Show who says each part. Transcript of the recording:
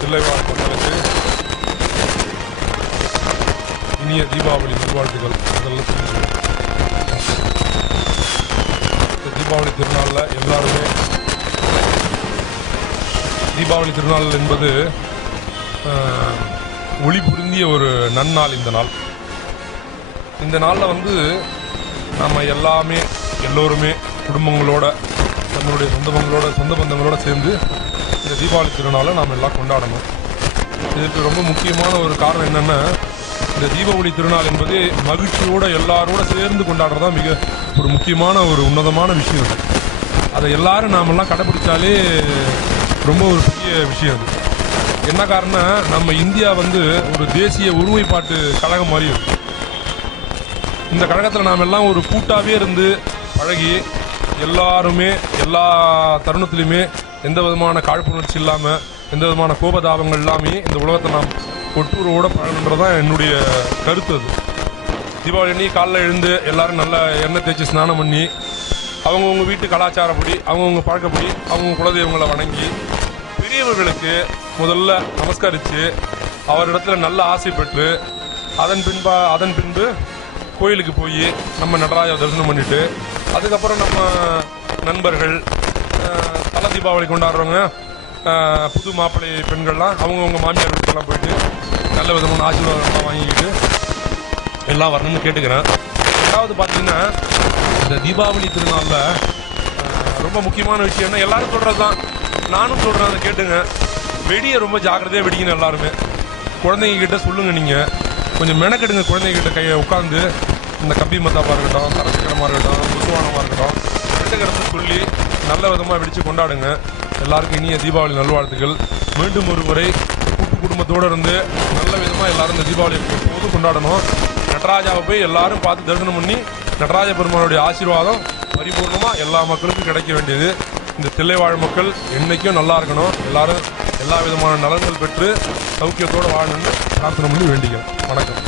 Speaker 1: தில்லைவாழ் மக்களுக்கு இனிய தீபாவளி நல்வாழ்த்துக்கள் அதெல்லாம் இந்த தீபாவளி திருநாளில் எல்லாருமே தீபாவளி திருநாள் என்பது ஒளி புரிந்திய ஒரு நன்னாள் இந்த நாள். இந்த நாளில் வந்து நம்ம எல்லாமே எல்லோருமே குடும்பங்களோட தன்னுடைய சொந்த பங்களோட சொந்த பந்தங்களோட சேர்ந்து இந்த தீபாவளி திருநாளை நாம் எல்லாம் கொண்டாடணும். இதுக்கு ரொம்ப முக்கியமான ஒரு காரணம் என்னென்னா இந்த தீபாவளி திருநாள் என்பது மகிழ்ச்சியோட எல்லாரோட சேர்ந்து கொண்டாடுறதா மிக ஒரு முக்கியமான ஒரு உன்னதமான விஷயம் அது. அதை எல்லாரும் நாமெல்லாம் கடைபிடிச்சாலே ரொம்ப ஒரு பெரிய விஷயம் அது. என்ன காரணம் நம்ம இந்தியா வந்து ஒரு தேசிய ஒருமைப்பாட்டு கழகம் மாதிரி இருக்கு. இந்த கழகத்தில் நாம் எல்லாம் ஒரு கூட்டாகவே இருந்து பழகி எல்லாருமே எல்லா தருணத்துலையுமே எந்த விதமான காழ்ப்புணர்ச்சி இல்லாமல் எந்த விதமான கோபதாபங்கள் இல்லாமல் இந்த உலகத்தை நாம் ஒட்டுறவோட பழகணுன்றது தான் என்னுடைய கருத்து அது. தீபாவளி அன்னி காலைல எழுந்து எல்லாரும் நல்லா எண்ணெய் தேய்ச்சி ஸ்நானம் பண்ணி அவங்கவுங்க வீட்டு கலாச்சாரப்படி அவங்கவுங்க பழக்கப்படி அவங்க குலதெய்வங்களை வணங்கி பெரியவர்களுக்கு முதல்ல நமஸ்கரித்து அவரிடத்துல நல்ல ஆசை பெற்று அதன் பின்பா அதன் பின்பு கோயிலுக்கு போய் நம்ம நடராஜ தரிசனம் பண்ணிட்டு அதுக்கப்புறம் நம்ம நண்பர்கள் அஹ், தல தீபாவளி கொண்டாடுறவங்க புது மாப்பிள்ளை பெண்கள்லாம் அவங்கவுங்க மாமியார் வீட்டுக்கெல்லாம் போயிட்டு நல்ல விதமான ஆசீர்வாதம்லாம் வாங்கிக்கிட்டு எல்லாம் வரணும்னு கேட்டுக்கிறேன். ரெண்டாவது பார்த்தீங்கன்னா இந்த தீபாவளி திருநாளில் ரொம்ப முக்கியமான விஷயம்னா எல்லாரும் சொல்கிறது தான் நானும் சொல்கிறேன் அதை கேட்டுங்க. வெடியை ரொம்ப ஜாக்கிரதையாக வெடிக்கணும் எல்லாருமே. குழந்தைங்க கிட்ட சொல்லுங்க நீங்கள் கொஞ்சம் மெனக்கெடுங்க குழந்தைங்க கிட்ட கையை உட்காந்து இந்த கம்பி மத்தாப்பாக இருக்கட்டும் தரச்சக்கரமாக இருக்கட்டும் முசுவானமாக இருக்கட்டும். ரெண்டுங்கிறத சொல்லி நல்ல விதமாக வெடித்து கொண்டாடுங்க. எல்லாருக்கும் இனிய தீபாவளி நல்வாழ்த்துக்கள். மீண்டும் ஒரு முறை கூட்டு குடும்பத்தோடு இருந்து நல்ல விதமாக எல்லாரும் இந்த தீபாவளி போது கொண்டாடணும். நடராஜாவை போய் எல்லாரும் பார்த்து தரிசனம் பண்ணி நடராஜ பெருமானுடைய ஆசீர்வாதம் பரிபூர்ணமாக எல்லா மக்களுக்கும் கிடைக்க வேண்டியது. இந்த தில்லைவாழ் மக்கள் என்றைக்கும் நல்லா இருக்கணும். எல்லாரும் எல்லா விதமான நலன்கள் பெற்று சௌக்கியத்தோடு வாழணும்னு பிரார்த்தனை பண்ணி வேண்டிக்கிறேன். வணக்கம்.